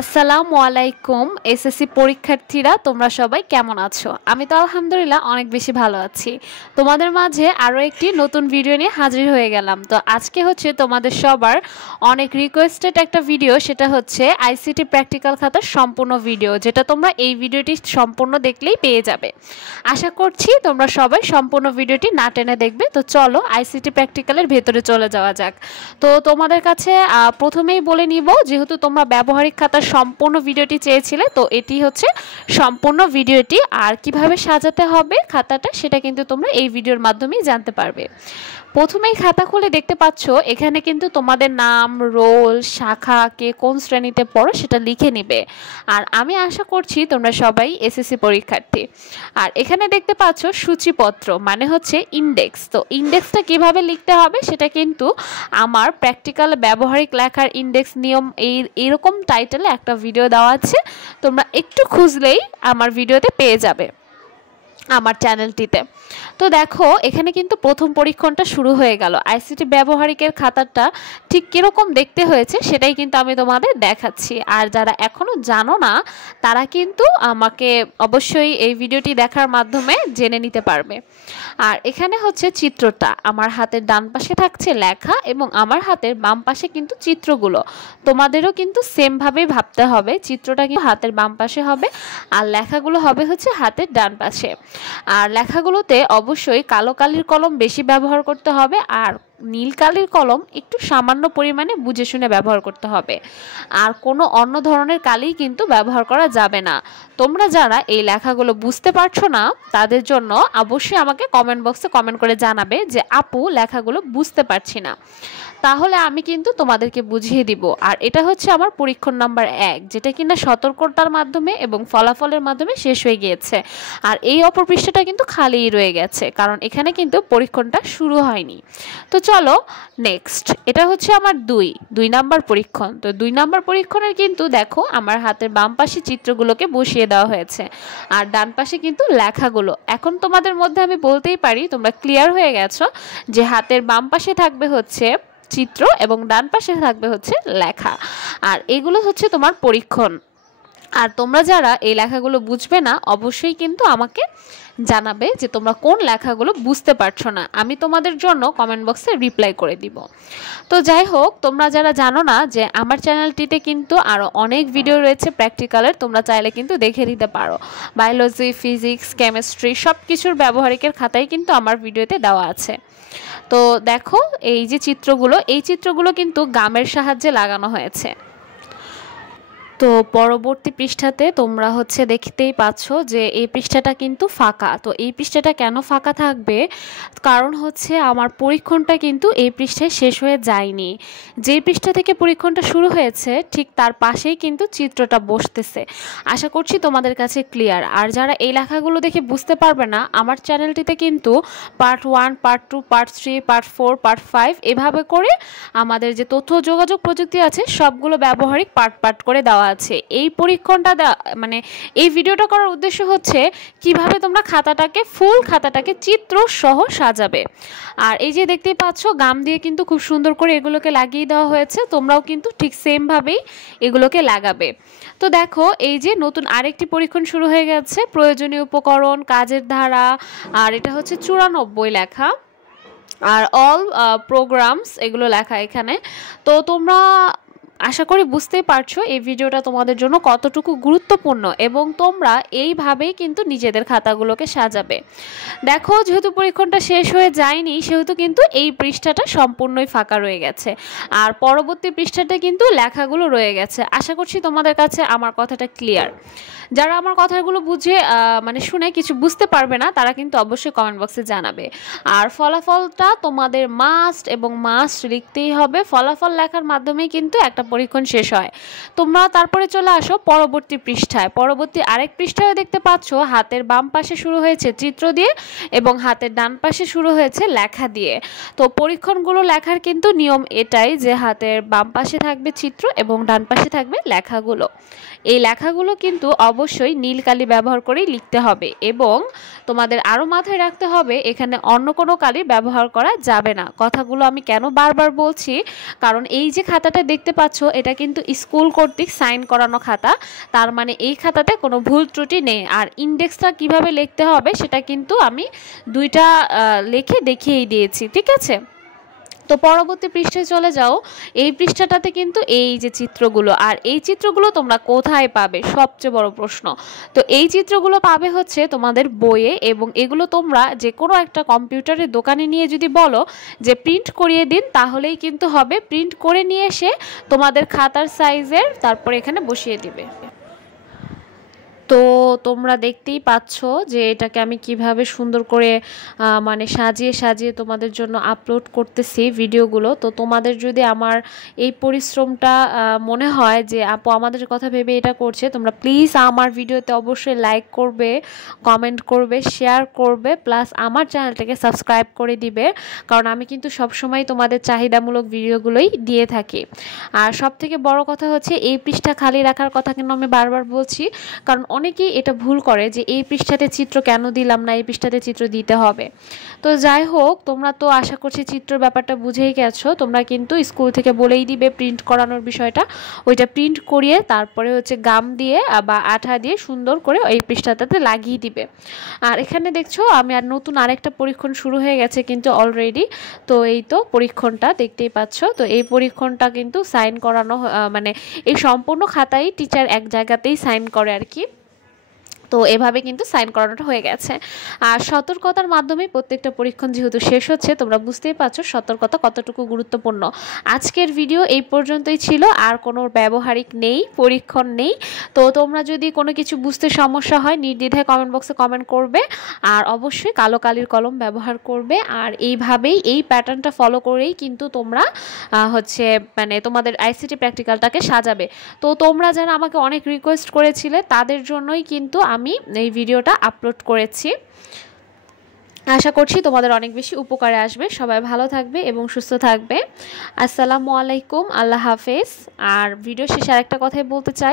আসসালামু আলাইকুম এসএসসি পরীক্ষার্থীরা তোমরা সবাই কেমন আছো? আমি তো আলহামদুলিল্লাহ অনেক বেশি ভালো আছি। তোমাদের মাঝে আরো একটি নতুন ভিডিও নিয়ে হাজির হয়ে গেলাম। তো আজকে হচ্ছে তোমাদের সবার অনেক রিকোয়েস্টেড একটা ভিডিও, সেটা হচ্ছে আইসিটি প্র্যাকটিক্যাল খাতার সম্পূর্ণ ভিডিও, যেটা তোমরা এই ভিডিওটি সম্পূর্ণ দেখলেই পেয়ে যাবে। আশা করছি তোমরা সবাই সম্পূর্ণ ভিডিওটি না টেনে দেখবে। তো চলো আইসিটি প্র্যাকটিক্যালের ভেতরে চলে যাওয়া যাক। তো তোমাদের কাছে প্রথমেই বলে নিব, যেহেতু তোমরা ব্যবহারিক খাতার সম্পূর্ণ ভিডিওটি চেয়েছিলে, তো এটি হচ্ছে সম্পূর্ণ ভিডিওটি। আর কিভাবে সাজাতে হবে খাতাটা সেটা কিন্তু তোমরা এই ভিডিওর মাধ্যমেই জানতে পারবে। প্রথমেই খাতা খুলে দেখতে পাচ্ছ এখানে কিন্তু তোমাদের নাম, রোল, শাখা, কে কোন শ্রেণীতে পড়ো সেটা লিখে নিবে। আর আমি আশা করছি তোমরা সবাই এসএসসি পরীক্ষার্থী। আর এখানে দেখতে পাচ্ছ সূচিপত্র, মানে হচ্ছে ইন্ডেক্স। তো ইন্ডেক্সটা কিভাবে লিখতে হবে সেটা কিন্তু আমার প্র্যাকটিক্যাল ব্যবহারিক লেখার ইন্ডেক্স নিয়ম এইরকম টাইটেলে একটা ভিডিও দেওয়া আছে, তোমরা একটু খুঁজলেই আমার ভিডিওতে পেয়ে যাবে আমার চ্যানেলটিতে। তো দেখো এখানে কিন্তু প্রথম পরীক্ষণটা শুরু হয়ে গেল। আইসিটি ব্যবহারিকের খাতাটা ঠিক কীরকম দেখতে হয়েছে সেটাই কিন্তু আমি তোমাদের দেখাচ্ছি। আর যারা এখনও জানো না তারা কিন্তু আমাকে অবশ্যই এই ভিডিওটি দেখার মাধ্যমে জেনে নিতে পারবে। আর এখানে হচ্ছে চিত্রটা, আমার হাতের ডান পাশে থাকছে লেখা এবং আমার হাতের বাম পাশে কিন্তু চিত্রগুলো। তোমাদেরও কিন্তু সেমভাবেই ভাবতে হবে, চিত্রটা কিন্তু হাতের বাম পাশে হবে আর লেখাগুলো হবে হচ্ছে হাতের ডান পাশে। আর লেখাগুলোতে অবশ্যই কালো কালির কলম বেশি ব্যবহার করতে হবে, আর নীল কালির কলম একটু সামান্য পরিমাণে বুঝে শুনে ব্যবহার করতে হবে। আর কোনো অন্য ধরনের কালি কিন্তু ব্যবহার করা যাবে না। তোমরা যারা এই লেখাগুলো বুঝতে পারছো না তাদের জন্য অবশ্যই আমাকে কমেন্ট বক্সে কমেন্ট করে জানাবে যে আপু লেখাগুলো বুঝতে পারছি না, তাহলে আমি কিন্তু তোমাদেরকে বুঝিয়ে দিব। আর এটা হচ্ছে আমার পরীক্ষণ নাম্বার 1, যেটা কিনা সতর্কতার মাধ্যমে এবং ফলাফলের মাধ্যমে শেষ হয়ে গিয়েছে। আর এই অপর পৃষ্ঠাটা কিন্তু খালিই রয়ে গেছে, কারণ এখানে কিন্তু পরীক্ষণটা শুরু হয়নি। তো চলো নেক্সট, এটা হচ্ছে আমার 2 নাম্বার পরীক্ষণ। তো 2 নাম্বার পরীক্ষণের কিন্তু দেখো আমার হাতের বাম পাশে চিত্রগুলোকে বসিয়ে দেওয়া হয়েছে আর ডান পাশে কিন্তু লেখাগুলো। এখন তোমাদের মধ্যে আমি বলতেই পারি তোমরা ক্লিয়ার হয়ে গেছো যে হাতের বাম পাশে থাকবে হচ্ছে চিত্র এবং ডান পাশে থাকবে হচ্ছে লেখা। আর এগুলো হচ্ছে তোমার পরীক্ষণ। আর তোমরা যারা এই লেখাগুলো বুঝবে না অবশ্যই কিন্তু আমাকে জানাবে যে তোমরা কোন লেখাগুলো বুঝতে পারছো না, আমি তোমাদের জন্য কমেন্ট বক্সে রিপ্লাই করে দিব। তো যাই হোক, তোমরা যারা জানো না যে আমার চ্যানেলটিতে কিন্তু আরও অনেক ভিডিও রয়েছে প্র্যাকটিক্যালের, তোমরা চাইলে কিন্তু দেখে নিতে পারো। বায়োলজি, ফিজিক্স, কেমিস্ট্রি সব কিছুর ব্যবহারিকের খাতাই কিন্তু আমার ভিডিওতে দেওয়া আছে। তো দেখো এই যে চিত্রগুলো, এই চিত্রগুলো কিন্তু গামের সাহায্যে লাগানো হয়েছে। তো পরবর্তী পৃষ্ঠাতে তোমরা হচ্ছে দেখতেই পাচ্ছ যে এই পৃষ্ঠাটা কিন্তু ফাঁকা। তো এই পৃষ্ঠাটা কেন ফাঁকা থাকবে, কারণ হচ্ছে আমার পরীক্ষণটা কিন্তু এই পৃষ্ঠায় শেষ হয়ে যায়নি। যে পৃষ্ঠা থেকে পরীক্ষণটা শুরু হয়েছে ঠিক তার পাশেই কিন্তু চিত্রটা বসতেছে। আশা করছি তোমাদের কাছে ক্লিয়ার। আর যারা এই লেখাগুলো দেখে বুঝতে পারবে না, আমার চ্যানেলটিতে কিন্তু part 1, part 2, part 3, part 4, part 5 এভাবে করে আমাদের যে তথ্য যোগাযোগ প্রযুক্তি আছে সবগুলো ব্যবহারিক পার্ট পার্ট করে দেওয়া আছে। এই পরীক্ষণটা মানে এই ভিডিওটা করার উদ্দেশ্য হচ্ছে কিভাবে তোমরা ফুল খাতাটাকে চিত্র সহ সাজাবে। আর এই যে দেখতেই পাচ্ছ গাম দিয়ে কিন্তু খুব সুন্দর করে এগুলোকে লাগিয়ে দেওয়া হয়েছে, তোমরাও কিন্তু ঠিক সেম ভাবেই এগুলোকে লাগাবে। তো দেখো এই যে নতুন আরেকটি পরীক্ষণ শুরু হয়ে গেছে, প্রয়োজনীয় উপকরণ, কাজের ধারা। আর এটা হচ্ছে 94 লেখা আর অল প্রোগ্রামস এগুলো লেখা এখানে। তো তোমরা আশা করি বুঝতেই পারছো এই ভিডিওটা তোমাদের জন্য কতটুকু গুরুত্বপূর্ণ এবং তোমরা এইভাবেই কিন্তু নিজেদের খাতাগুলোকে সাজাবে। দেখো যেহেতু পরীক্ষণটা শেষ হয়ে যায়নি সেহেতু কিন্তু এই পৃষ্ঠাটা সম্পূর্ণই ফাঁকা রয়ে গেছে আর পরবর্তী পৃষ্ঠাতে কিন্তু লেখাগুলো রয়ে গেছে। আশা করছি তোমাদের কাছে আমার কথাটা ক্লিয়ার। যারা আমার কথাগুলো বুঝে মানে শুনে কিছু বুঝতে পারবে না তারা কিন্তু অবশ্যই কমেন্ট বক্সে জানাবে। আর ফলাফলটা তোমাদের মাস্ট লিখতেই হবে। ফলাফল লেখার মাধ্যমেই কিন্তু একটা পরীক্ষণ শেষ হয়। তোমরা তারপরে চলে আসো পরবর্তী পৃষ্ঠায়। পরবর্তী আরেক পৃষ্ঠায় দেখতে পাচ্ছ হাতের বাম পাশে শুরু হয়েছে চিত্র দিয়ে এবং হাতের ডান পাশে শুরু হয়েছে লেখা দিয়ে। তো পরীক্ষণগুলো লেখার কিন্তু নিয়ম এটাই যে হাতের বাম পাশে থাকবে চিত্র এবং ডান পাশে থাকবে লেখাগুলো। এই লেখাগুলো কিন্তু অবশ্যই অবশ্যই নীল কালি ব্যবহার করেই লিখতে হবে এবং তোমাদের আরও মাথায় রাখতে হবে এখানে অন্য কোনো কালি ব্যবহার করা যাবে না। কথাগুলো আমি কেন বারবার বলছি, কারণ এই যে খাতাটা দেখতে পাচ্ছ এটা কিন্তু স্কুল কর্তৃক সাইন করানো খাতা, তার মানে এই খাতাতে কোনো ভুল ত্রুটি নেই। আর ইন্ডেক্সটা কিভাবে লিখতে হবে সেটা কিন্তু আমি দুইটা লিখে দেখিয়েই দিয়েছি, ঠিক আছে। তো পরবর্তী পৃষ্ঠায় চলে যাও। এই পৃষ্ঠাটাতে কিন্তু এই যে চিত্রগুলো, আর এই চিত্রগুলো তোমরা কোথায় পাবে সবচেয়ে বড় প্রশ্ন। তো এই চিত্রগুলো পাবে হচ্ছে তোমাদের বইয়ে, এবং এগুলো তোমরা যে কোনো একটা কম্পিউটারের দোকানে নিয়ে যদি বলো যে প্রিন্ট করিয়ে দিন তাহলেই কিন্তু হবে। প্রিন্ট করে নিয়ে এসে তোমাদের খাতার সাইজের তারপর এখানে বসিয়ে দিবে। তো তোমরা দেখতেই পাচ্ছ যে এটাকে আমি কিভাবে সুন্দর করে মানে সাজিয়ে সাজিয়ে তোমাদের জন্য আপলোড করতেছি ভিডিওগুলো। তো তোমাদের যদি আমার এই পরিশ্রমটা মনে হয় যে আপু আমাদের কথা ভেবে এটা করছে, তোমরা প্লিজ আমার ভিডিওতে অবশ্যই লাইক করবে, কমেন্ট করবে, শেয়ার করবে, প্লাস আমার চ্যানেলটাকে সাবস্ক্রাইব করে দিবে, কারণ আমি কিন্তু সবসময় তোমাদের চাহিদামূলক ভিডিওগুলোই দিয়ে থাকি। আর সবথেকে বড় কথা হচ্ছে এই পৃষ্ঠা খালি রাখার কথা কিন্তু আমি বারবার বলছি, কারণ অনেকেই এটা ভুল করে যে এই পৃষ্ঠাতে চিত্র কেন দিলাম না, এই পৃষ্ঠাতে চিত্র দিতে হবে। তো যাই হোক, তোমরা তো আশা করছি চিত্রের ব্যাপারটা বুঝেই গেছো। তোমরা কিন্তু স্কুল থেকে বলেই দিবে প্রিন্ট করানোর বিষয়টা, ওইটা প্রিন্ট করিয়ে তারপরে হচ্ছে গাম দিয়ে বা আঠা দিয়ে সুন্দর করে এই পৃষ্ঠাটাতে লাগিয়ে দিবে। আর এখানে দেখছো আমি আর নতুন আরেকটা পরীক্ষণ শুরু হয়ে গেছে কিন্তু অলরেডি। তো এই তো পরীক্ষণটা দেখতেই পাচ্ছ। তো এই পরীক্ষণটা কিন্তু সাইন করানো, মানে এই সম্পূর্ণ খাতাই টিচার এক জায়গাতেই সাইন করে আর কি। তো এভাবে কিন্তু সাইন করানোটা হয়ে গেছে। আর সতর্কতার মাধ্যমে প্রত্যেকটা পরীক্ষণ যেহেতু শেষ হচ্ছে, তোমরা বুঝতেই পারছো সতর্কতা কতটুকু গুরুত্বপূর্ণ। আজকের ভিডিও এই পর্যন্তই ছিল, আর কোনো ব্যবহারিক নেই, পরীক্ষণ নেই। তো তোমরা যদি কোনো কিছু বুঝতে সমস্যা হয় নির্দ্বিধায় কমেন্ট বক্সে কমেন্ট করবে, আর অবশ্যই কালো কালির কলম ব্যবহার করবে। আর এইভাবেই এই প্যাটার্নটা ফলো করেই কিন্তু তোমরা হচ্ছে মানে তোমাদের আইসিটি প্র্যাকটিক্যালটাকে সাজাবে। তো তোমরা যারা আমাকে অনেক রিকোয়েস্ট করেছিলে তাদের জন্যই কিন্তু আমি এই ভিডিওটা আপলোড করেছি। আশা করছি তোমাদের অনেক বেশি উপকারে আসবে। সবাই ভালো থাকবে এবং সুস্থ থাকবে। আসসালামু আলাইকুম, আল্লাহ হাফেজ। আর ভিডিও শেষে আরেকটা কথাই বলতে চাই,